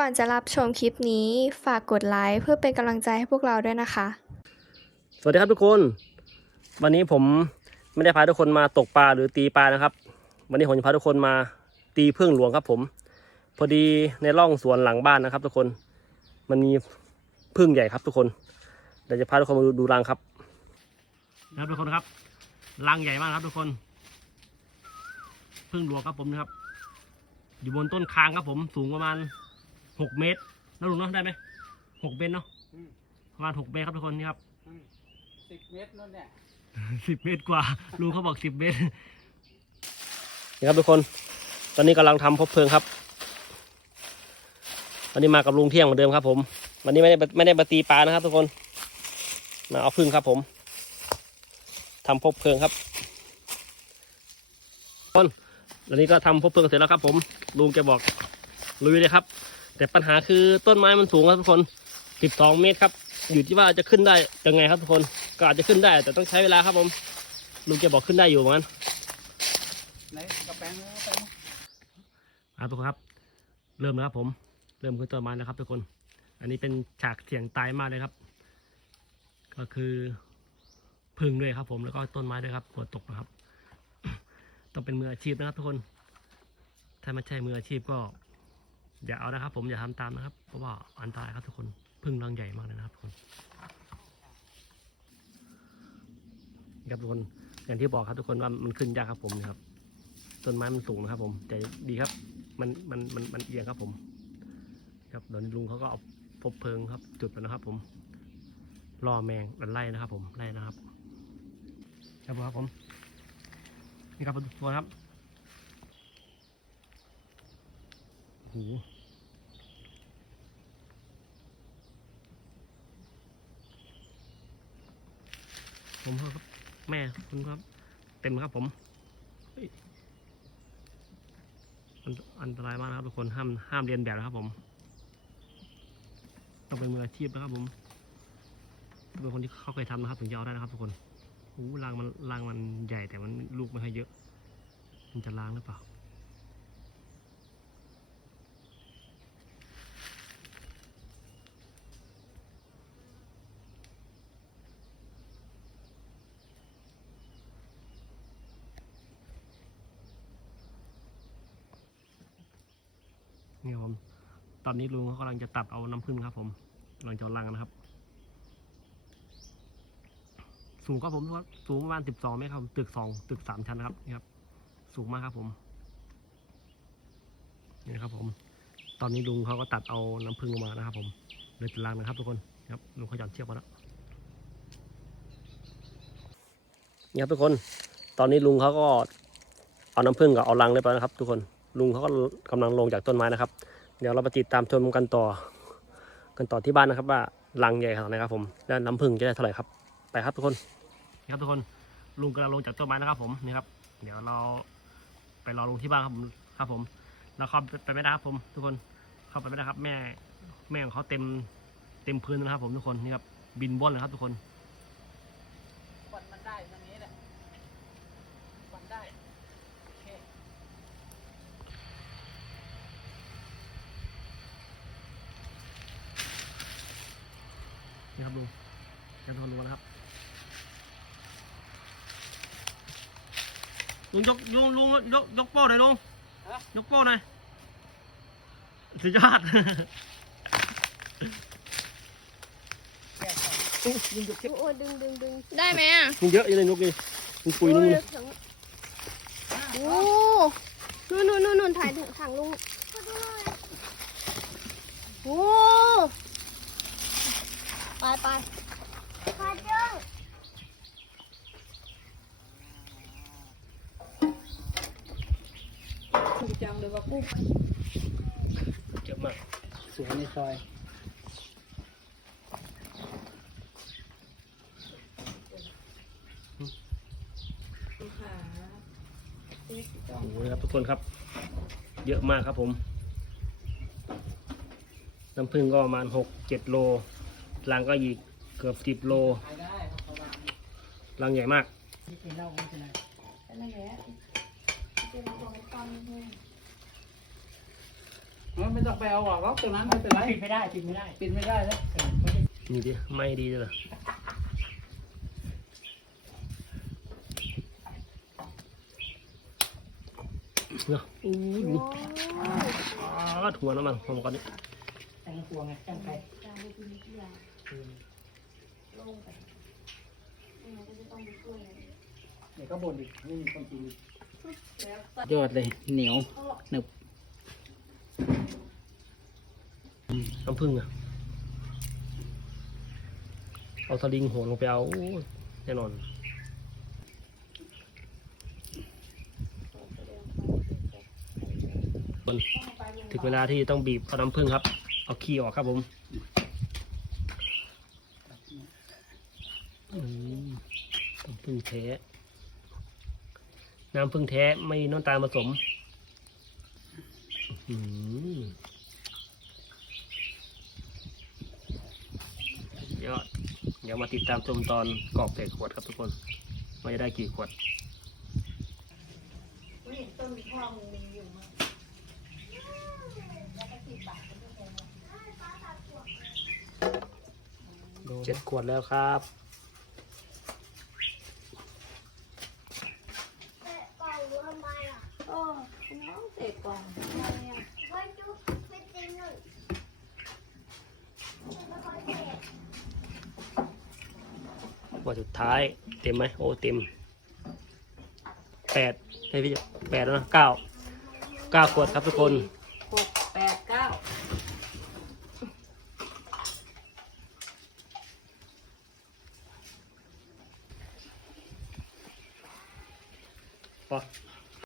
ก่อนจะรับชมคลิปนี้ฝากกดไลค์เพื่อเป็นกำลังใจให้พวกเราด้วยนะคะ สวัสดีครับทุกคน วันนี้ผมไม่ได้พาทุกคนมาตกปลาหรือตีปลานะครับ วันนี้ผมจะพาทุกคนมาตีพึ่งหลวงครับผม พอดีในร่องสวนหลังบ้านนะครับ ทุกคนมันมีพึ่งใหญ่ครับทุกคนเดี๋ยวจะพาทุกคนมาดูดูรังครับนะครับทุกคนครับรังใหญ่มากครับทุกคนพึ่งหลวงครับผมนะครับ อยู่บนต้นคางครับผมสูงประมาณ หกเมตรแล้วลุงเนาะได้ไหมหกเมตรเนาะอืมประมาณหกเมตรครับทุกคนนี่ครับสิบเมตรนั่นเนี่ยสิบเมตรกว่าลุงเขาบอกสิบเมตรนี่ครับทุกคน ตอนนี้กำลังทำพบเพลิงครับวันนี้มากับลุงเที่ยงเหมือนเดิมครับ ผม วันนี้ไม่ได้ไม่ได้มาตีปลานะครับ ทุกคน มาเอาพึ่งครับ ผมทำพบเพลิงครับทุกคนตอนนี้ก็ทำพบเพลิงเสร็จแล้วครับ ผมลุงแกบอกลุยเลยครับ แต่ปัญหาคือต้นไม้มันสูงครับทุกคนสิบสองเมตรครับ อยู่ที่ว่าจะขึ้นได้ยังไงครับทุกคน ก็อาจจะขึ้นได้ แต่ต้องใช้เวลาครับผม ลุงแกบอกขึ้นได้อยู่เหมือนกันไหนกระแปงเนื้อไปมั้งครับทุกคนครับ เริ่มแล้วครับผม เริ่มขึ้นต้นไม้แล้วครับทุกคน อันนี้เป็นฉากเสียงตายมากเลยครับ ก็คือพึ่งด้วยครับ ผมแล้วก็ต้นไม้ด้วยครับหัวตกนะครับ ต้องเป็นมืออาชีพนะครับทุกคน ถ้าไม่ใช่มืออาชีพก็ อย่าเอานะครับ ผมอย่าทำตามนะครับ เพราะว่าอันตรายครับทุกคนพึ่งรังใหญ่มากเลยนะครับทุกคนครับทุกคนอย่างที่บอกครับทุกคนว่ามันขึ้นยากครับผมนะครับต้นไม้มันสูงนะครับ ผมแต่ดีครับ มันมันมันมันเอียงครับผม ครับเดี๋ยวนี้ลุงเขาก็เอาพบเพลิงครับ จุดไปนะครับ ผมล่อแมงมันไล่นะครับ ผมไล่นะครับครับผมนี่ครับทุกคนครับโอ้โหผมครับ แม่คุณครับ เต็มครับผมอันอันตรายมากนะครับทุกคนห้ามห้ามเรียนแบบนะครับ ผม ต้องเป็นมืออาชีพนะครับ ผมเป็นคนที่เขาเคยทำนะครับ ถึงจะเอาได้นะครับ ทุกคนโอ้รางมันรางมันใหญ่แต่มันลูกไม่ค่อยเยอะ มันจะล้างหรือเปล่า นี่ครับผมตอนนี้ลุงเขากำลังจะตัดเอาน้ำผึ้งครับ ผมกำลังจะเอาลังนะครับ สูงครับผมสูงประมาณสิบสองเมตรครับตึกสองตึกสามชั้นนะครับนี่ครับ สูงมากครับผมนี่ครับผม ตอนนี้ลุงเขาก็ตัดเอาน้ำผึ้งออกมานะครับ ผมเลยจะลังนะครับทุกคนครับลุงเขาหย่อนเชือกมาแล้วนี่ครับทุกคน ตอนนี้ลุงเขาก็เอาน้ำผึ้งกับเอาลังเรียบร้อยนะครับ ทุกคน ลุงเขาก็กำลังลงจากต้นไม้นะครับ เดี๋ยวเราไปติดตามชมกันต่อ กันต่อที่บ้านนะครับ ว่าลังใหญ่ขนาดไหนครับผมแล้วน้ำผึ้งจะได้เท่าไหร่ครับไปครับทุกคนนี่ครับทุกคนลุงกำลังลงจากต้นไม้นะครับผมนี่ครับ เดี๋ยวเราไปรอลุงที่บ้านครับผมครับผมเราเข้าไปไม่ได้ครับผม ทุกคนเข้าไปไม่ได้ครับ แม่แม่ของเขาเต็มเต็มพื้นนะครับ ผมทุกคนนี่ครับบินว่อนเลยครับทุกคน ควันมันได้ตรงนี้แหละควันได้โอเค นี่ครับลุง นี่ทุกคนดูนะครับลุงยกลุงลุงยกยกโป้หน่อยลุงฮะยกโป้หน่อยสุดยอดแก้ก่อนลุงลุงยกเช็คโอ้ดึงดึงดึงได้ไหมอะลุงเยอะอยู่เลยยกเลยลุงปุยลุงเลยโอ้นู่นนู่นนู่นนู่นถ่ายถังลุงโอ้ไปไปไปเจ้า ดูจัง เยอะมากสวยในซอยโอ้โหครับทุกคนครับ เยอะมากครับผม น้ำผึ้งก็ประมาณหกเจ็ดโลรังก็อีกเกือบสิบโลรังใหญ่มากที่กินเล้าไม่เป็นไรเนั่นแหละเป็นของตอนนี้ มันไม่ต้องไปเอาออกหรอกตรงนั้นไม่เป็นไรปิดไม่ได้ปิดไม่ได้ปิดไม่ได้แล้วเออไม่ได้นี่ดิไม่ดีเลยเหรอเนาะอู้ยดูอ้าหัวน้ำมันผมก่อนนี่ตั้งครัวไงตั้งใครเดี๋ยวก็บ่นอีกไม่มีคนกินยอดเลยเหนียวหนึบ น้ำผึ้งอะเอาสลิงโหนลงไปเอาแน่นอนถึงเวลาที่ต้องบีบเอาน้ำผึ้งครับ เอาขี้ออกครับผมน้ำผึ้งแท้ น้ำผึ้งแท้ไม่น้ำตาลผสม ยอด เดี๋ยวมาติดตามชมตอนกรอกใส่ขวดครับทุกคนว่าจะได้กี่ขวดเจ็ดขวดแล้วครับ กล่องดูทำไมอะ โอ้น้องเตะกล่องทำไมอะ ว่าจุ๊บไปตีหนึ่งแล้วก็เตะ ข วดสุดท้ายเต็มไหมโอ้เต็มแปดให้พี่แปดแล้วนะเก้าเก้าขวดครับทุกคน